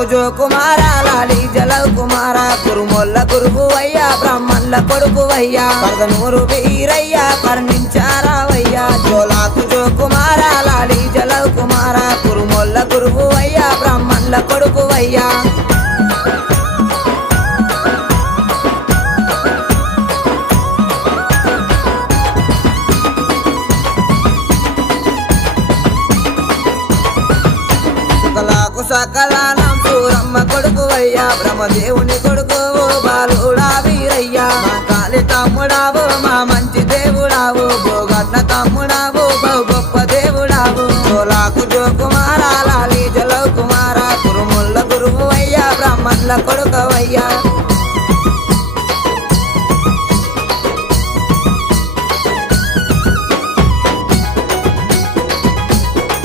జోలాకు జో కుమార లాలి జలవ్ కుమార కురుమొల్ల గురువయ్యా బ్రాహ్మణుల కొడుకువయ్యా పరదనూరు వీరయ్యా కరుణించారావయ్యా జోలాకు జో కుమార లాలి జలవ్ కుమార కురుమొల్ల గురువయ్యా బ్రాహ్మణుల కొడుకువయ్యా సకలానం సూరమ్మ కొడుకువయ్యా బ్రహ్మదేవుని కొడుకువు బాలుడా వీరయ్యా మా కాలి తమ్ముడావు మా మంచి దేవుడావు భోగన్న తమ్ముడావు బహు గొప్ప దేవుడావు జోలాకు జో కుమార లాలి జలవ్ కుమార కురుముల్ల గురువయ్యా బ్రాహ్మణుల కొడుకు